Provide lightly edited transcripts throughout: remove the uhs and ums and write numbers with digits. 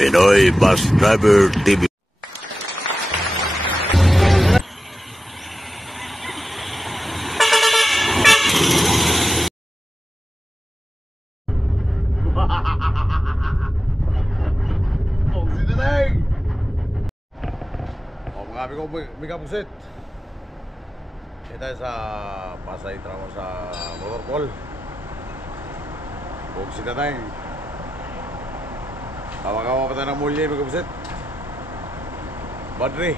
Pinoy Bus Driver TV. Mga pusit, kita sa Pasay tramo sa motor pool. Buksit na tayo. Kawa-kawa pa tayo ng mulya mga pusit. Badri.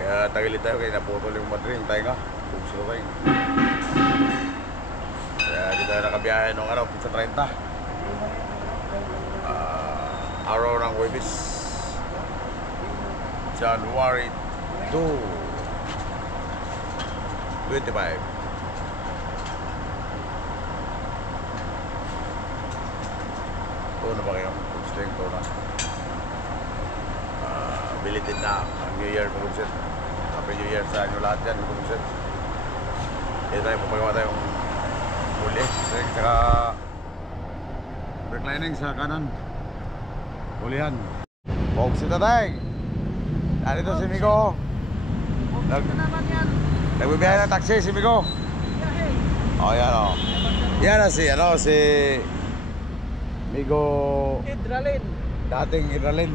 Kaya tagilit tayo kaya naputol yung badri yung tayo nga. Buksit na tayo. Kaya di tayo nakabiyahe nung araw sa 30. Araw ng Huwebes, January 2, 25. Ito na ba kayo? Gusto ito na. Bilitin na ang New Year, mga Happy New Year sa inyo lahat yan, mga Kaya tayo papagawa tayong huli. Saka reclining sa kanan. Hulihan. Buksit na tayo. Narito si Migo. Nagbibiyahe ng taxi si Migo. Oh, yan o. Yan na si Migo Idralin. Dating Idralin.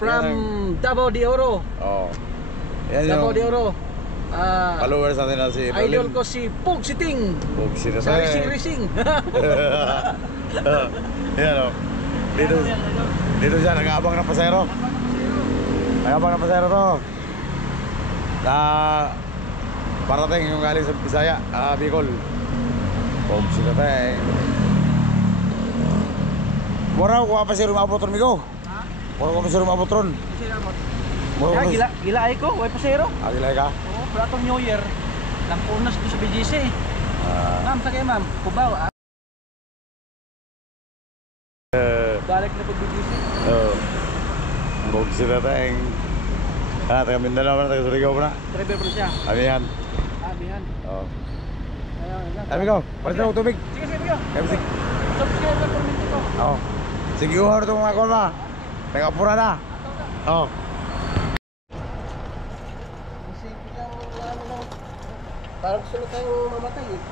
From Davao de Oro. Oh. Yan Davao de Oro. Followers natin na si Idralin. Idol ko si Pugsiting. Pugsit na Sa tayo. Racing. Yan o. Dito siya, nag-aabang ng pasero. Nag-aabang ng pasero to. Na parating yung galing sa Bisaya, Bicol. Pugsit na tayo. Mura ko pa si rumabotron Migo. Ha? Mura ko pa si rumabotron. Gila ay ko, way pasero. Gila ka? Oo, pero atong New Year. Lampunas do sa BGC. Ma'am, sa kayo ma'am, Cubao. Balik na po BGC. Oo. Pugsit na tayo. Taga Mindanao na, taga Surigao na. Driver po siya. Amihan. Amihan. Oo. Ayun. Migo, palis na ako tubig. Sige, Migo. Sige. Subscribe na po nito. Oo. Sige, uhar itong mga kolma. Nagapura na. Oo. Parang gusto na tayong mamatay eh.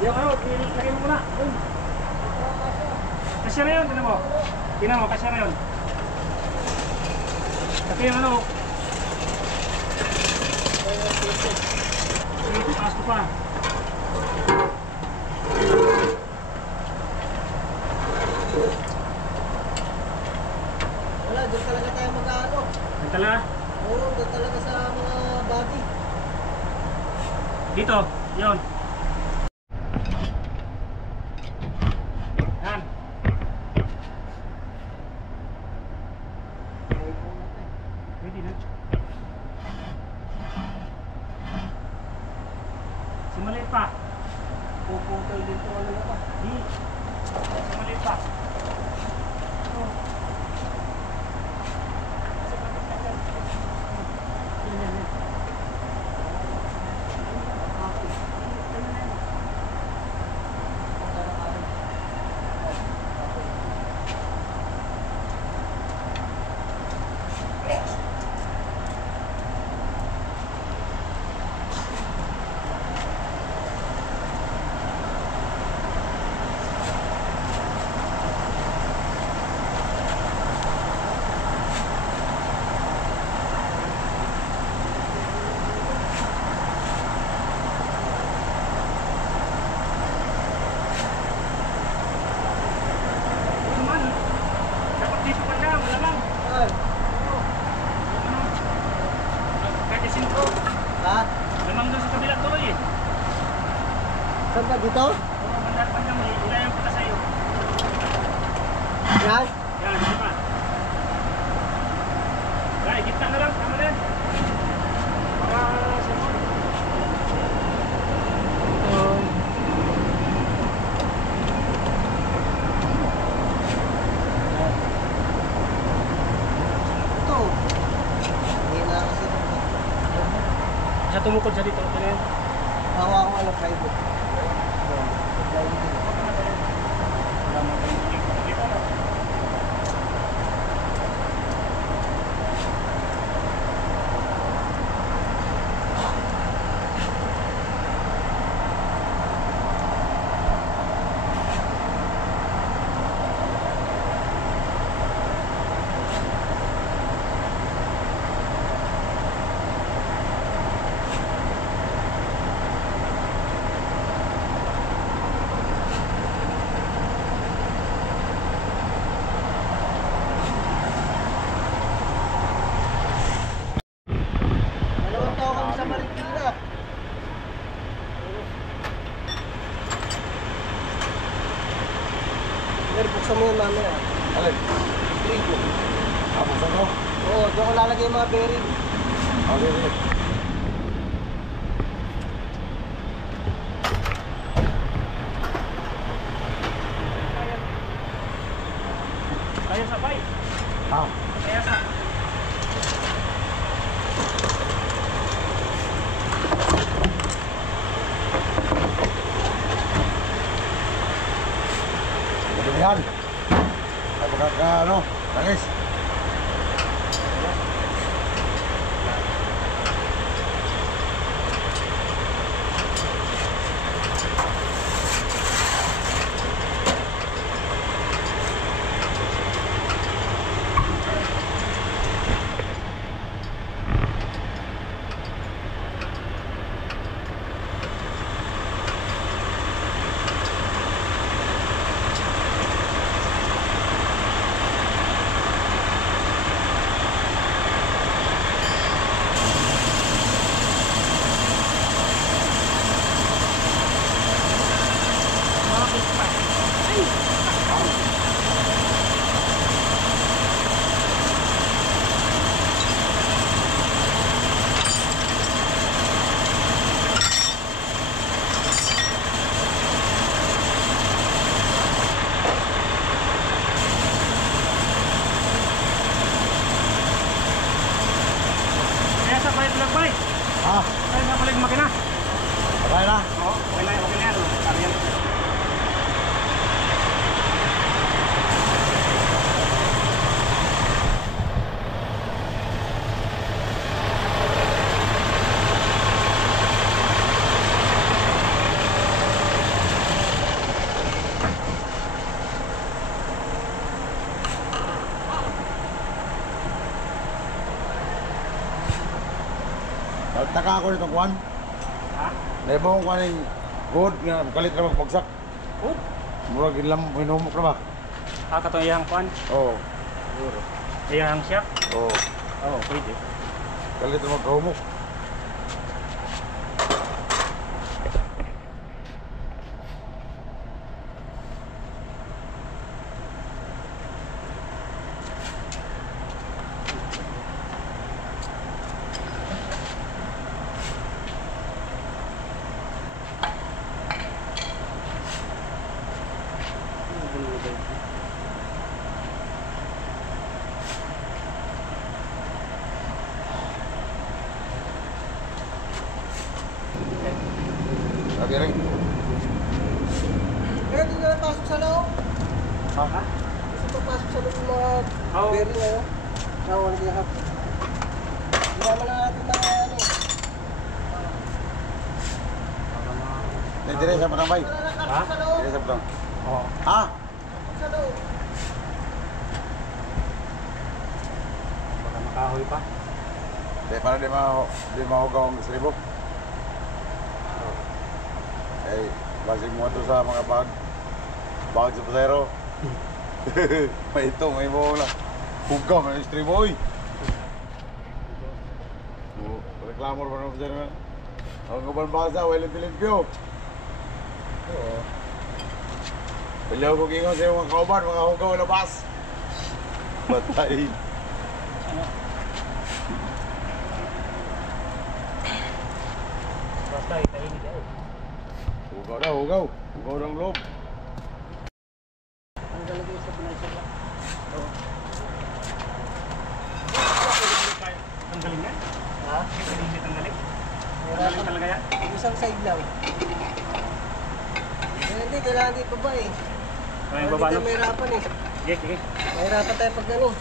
Yung ano, lagay mo muna. Kasya na yun, tinan mo. Tinan mo, kasya na yun. Kasi yung ano. Sige, taas ko pa. Wala, doon talaga tayo mag-ano. Doon talaga? Oo, doon talaga sa mga body. Dito, yun. Yan. Pwede na. Sumali pa. Puputol din ito ano pa. Sumali pa. Saan ba? Dito? Bandang mo, ilayan ko na sa'yo. Yan? Yan, di ba? Dahil, gitna na lang, tama na yan. Para sunod. Ito. Hindi na kasi. Sa tumukod sa dito, ito na yan. Hawa akong ano, private. Dalawang tao kami sa Marikina. Pero buksan mo yun mamaya. Alin? Trigo. Tapos ano? Oo, doon ko lalagay yung mga bearing. Okay, sige. Kaya sabay. Ha? Kaya sa. Madamihan. Ay, magkaka, ano? Tangis. Kaya sabay, plug-by. Ha? Kaya sa palig makina. Okay na? Oo, okay na yan. Sabi yan. Nagtaka ako nitong kwan. Ha? Naibong kwan yung good nga kalit na magpagsak. Good. Murag ilam, minumok na ba? Katong iyang kuan. Oo. Iyang siya. Oo. Oo, pwede. Kalit na magpahumok. Sabi rin. Pero hindi na pasok sa loob. Ha? Gusto papasok sa loob yung mga Oo. bearing ano. Nawala niya hap. Hindi naman na natin na ano. Hindi rin sa patang bay. Wala na Ha? pasok sa loob. Hindi sa patang. Oo. Ha? Pasok sa loob. Baka makahoy pa. Hindi, para di mahugaw ang sribo. Eh, basig mo ito sa mga bag sa pasero. May ito, may mo na. Hugaw, may sribo, oy. Reklamo pa naman pasero. Ang kaban basa, walang tilimpyo. Oo. Piliw ko gingon sa mga kauban, mga hugaw labas. Batay. Ano? Basta itahinig ako. Hugaw na, hugaw. Hugaw ng loob. Ang galagay sa pinagsaga. Tanggalin yan? Ha? Pwede hindi tanggalin? Meron Tanggalin talaga yan? isang side lang. Hindi, kailangan dito ba eh. May Hindi baba tayo no? mahirapan eh. Sige, sige. Mahirapan tayo pag gano'n.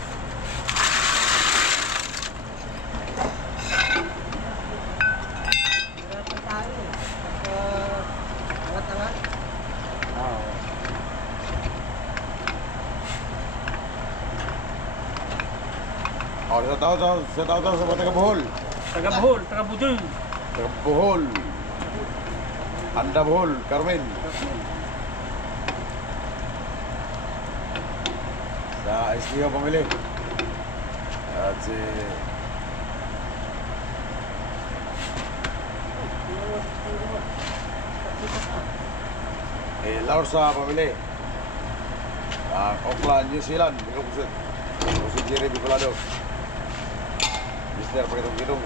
Mahirapan tayo eh. Pagka angat-angat. Oo. O, sa tao sa mga taga-Bohol. Taga Bohol, taga Budol. Taga-Bohol. Anda Bohol, Carmen. Sa SPO pamili. At si... Laursa pamili. Auckland, New Zealand. Ikaw si Jerry Bicolado. Mister Pakitong-kitong.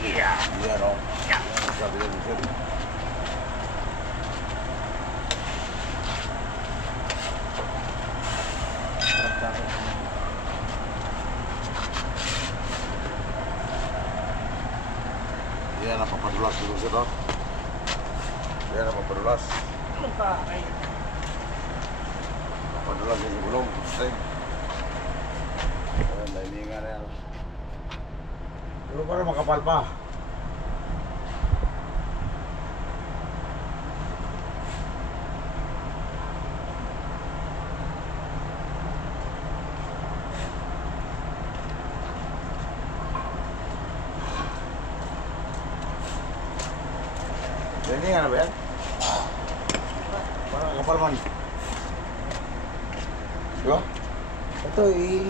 Iya dong. Sabi niya, Mister. Iya, napapadulas dulu siya to. Iya, napapadulas. Ano pa? Ay, Napapadulas yung gulong. Stay. Ayan, liningan na yan. Pero parang makapal pa. Liningan na ba yan? Parang kapal man. Diba? Ito eh.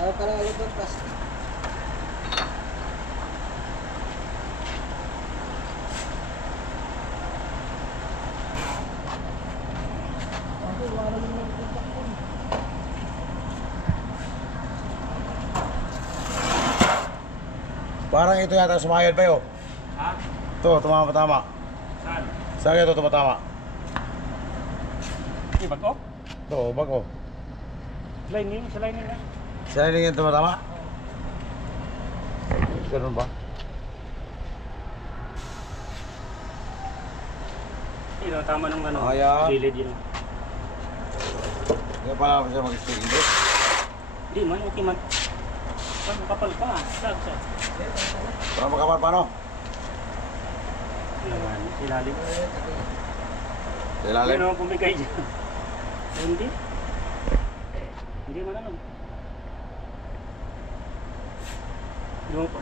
Ano ka lang alam doon, plastic. Parang ito yata sumayad pa yun. ha? Ito, tumama-tama. Saan? Saan ito tumatama? Di bago? Ito, bago. Lining, sa lining na. Saan yung tumatama? Ganun ba? Yun, tama nung ano. Ayan. Gilid yun. Hindi pala siya mag-speak English. Hindi man, okay man. Pag kapal pa, sag. Parang makapal paano? Naman, silalim. Ilalim. Ano ang pumigay dyan? Hindi. Hindi man ano.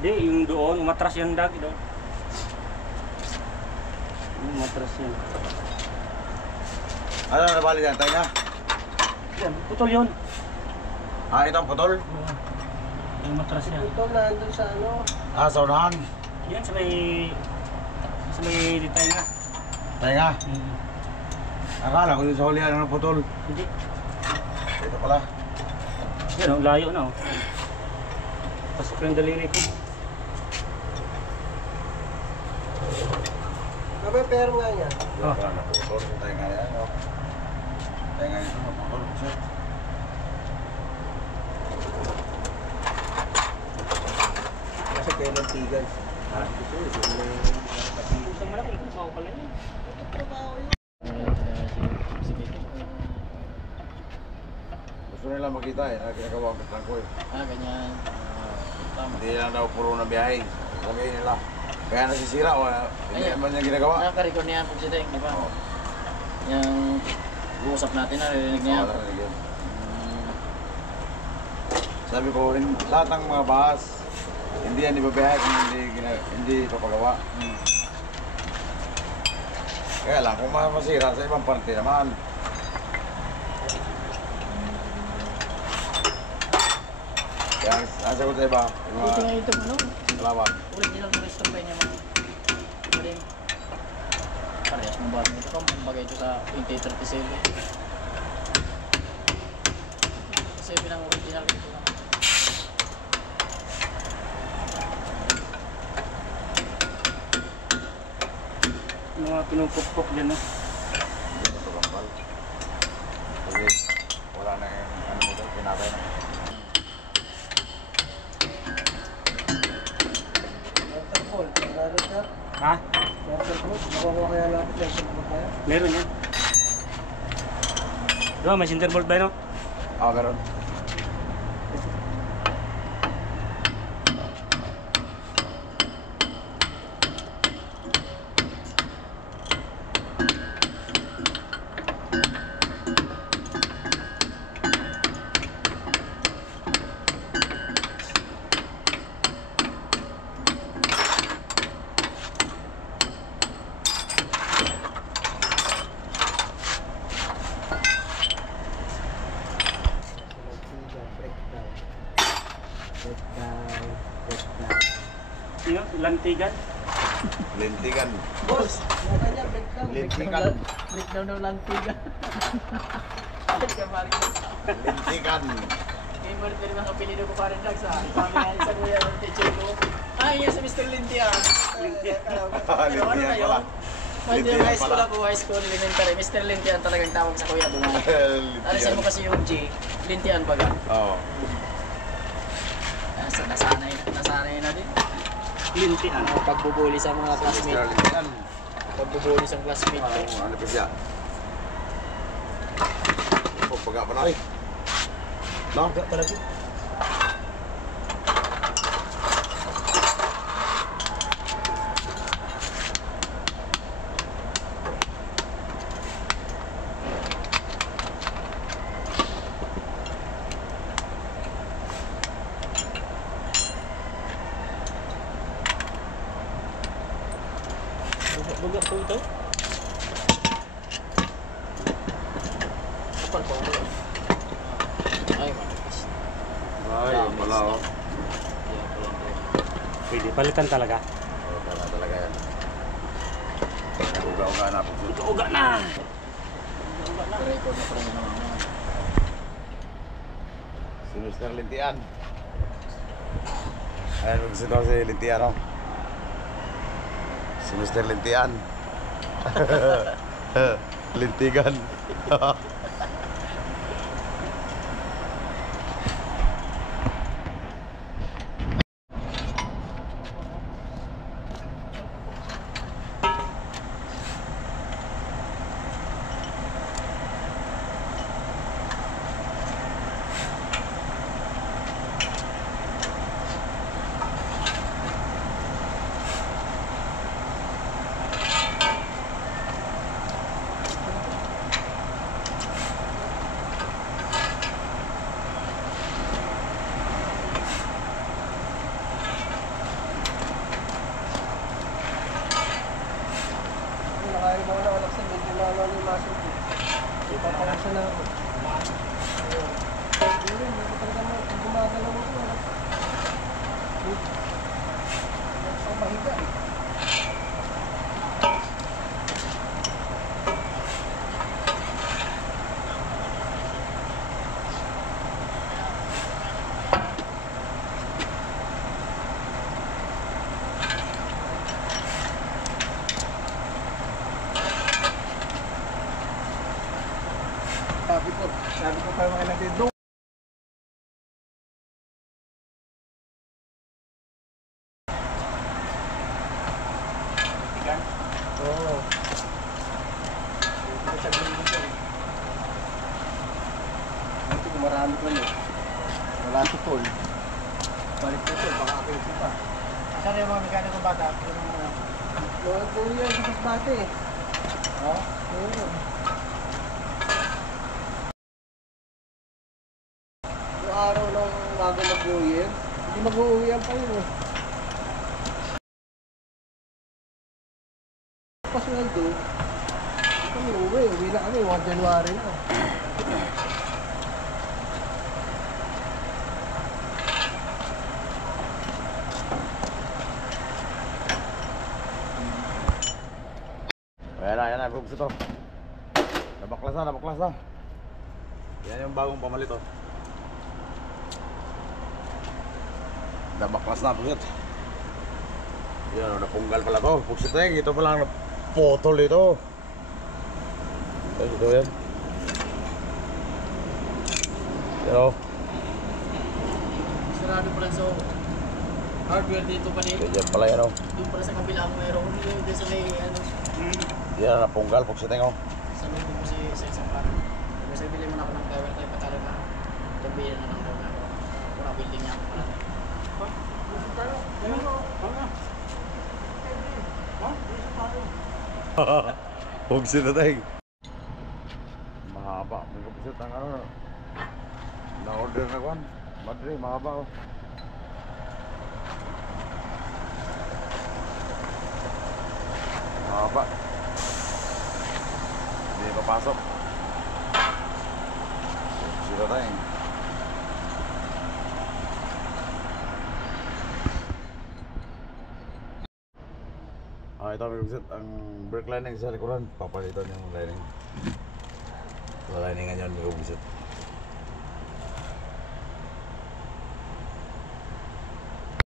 Yung doon, umatras yung dagi doon. Umatras yan. Ano na nabali dyan? Tayo na? Yan, putol yun. Ah, ito ang putol? Yung matras yan. Ito nandun sa ano. Ah, sa unahan. Yan sa may ditay nga. Tayo nga. Akala ko yung sa hulihan ng putol. Hindi. Ito pala. Yan, oh, layo na oh. Pasok yung daliri ko. Kapag pero nga yan. Oh. Wala na putol. Tayo nga yan. Oh. Tayo nga ito. Putol. Siya. Kasi kayo ng tigal. Ha? Isang malaki. Bawa pala yun. Gusto nila makita eh. Na ginagawa ang katlang ko eh. Ganyan. Tama. Hindi lang daw puro na biyahe. Sabihin nila. Kaya nasisira. Hindi Ayun. naman niya ginagawa. Naka-record niya po si Deng, di ba? Oo. Yung uusap natin, narinig niya. Oo, narinig yun. Sabi ko, lahat ng mga bahas, hindi yan ibabiyahe kung hindi papagawa. Kaya lang, kung masira sa ibang parte naman. Kaya ang sagot sa iba, yung Buti nga mga ito, ano? kalaban. Original na restore niya, mga. Deng. Ang bago ito pa, bagay ito sa 2037. 7 ang original ito. Mga pinupukpok dyan, no? Hindi mo ito kampal. Kasi wala na yung ano mo doon, pinatay na. Center bolt. Lalo sir. Ha? Center bolt. Nakukuha kaya natin center bolt kaya. Meron yan. Diba, may center bolt ba yun, no? Ah, meron. Sino? Lantigan? Lintigan. Boss, yung kanya breakdown. Lintigan. Breakdown ng lantiga. Ay, kamarikas. Lintigan. Ngayon mo rin mga kapilido ko pa rin lang sa pamilya sa kuya ng teacher ko. Ay, yan si Mr. Lintian. Pero ano na Lintian yun? pala. Pwede yung high school Lintian ako, high school elementary. Mr. Lintian talagang tawag sa kuya doon. Alisin mo kasi yung G. Lintian baga. Oo. Nasanay na din. Lintian. Ang pagbubuli sa mga classmate. Lintigan. Pagbubuli sa classmate ko. Ano pa siya? Oh, pagka pa na rin. No? Pagka palagi. Bugak po ito. Kapal po ako. Ay, malakas. Ay, wala oh. Pwede, palitan talaga. Oh, talaga yan. Uga-uga na po. Uga na! Record na pa rin naman. Si Mr. Lintian. Ayan, magkasito si Lintian, oh. Si Mr. Lintian. Lintigan. Nakain mo na anak sa medyo lalo ni Maso. Ipapakasan na ako. Hindi ko talaga gumagalaw ako. Sa mahiga eh. Sabi ko pa mga natin doon. Oo. Ito sa gulong ko eh. Ito kung marami ko eh. Wala si Paul. Balik ko ito, baka ako yung pa. Saan yung mga mekaniko bata? Mga kuya, sa bate eh. Ha? Oo. Yung araw ng bago mag-New Year, hindi mag-uwi yan pa yun eh. Pasweldo, kami uwi na kami, 1 January na. Ayan na, Ayan, buksit to. Nabaklas na, nabaklas na. Yan yung bagong pamalit to. Nabaklas na, buksit. Yan, napunggal pala to. Buksit na ito pala ang napotol ito. Ito yan. Pero, Sarado pala sa hardware dito pa rin. ganyan pala yan o. Doon pala sa kabila ang mayroon. Doon sa may ano. Yan, napunggal, buksit na Sa loob ko sa isang parang. Kasi bili mo na ako ng cover tayo patalo na. Tubiyan na lang daw na ako. Pura building niya ako pala. Buksit na tayo. Mahaba, may kapisit ng ano. Na-order na ko. Madre, mahaba ko. Mahaba. Hindi papasok. Sila tayo. Ito may buksit. Ang brake lining sa likuran. Papalitan yung lining. Sa liningan yun may buksit.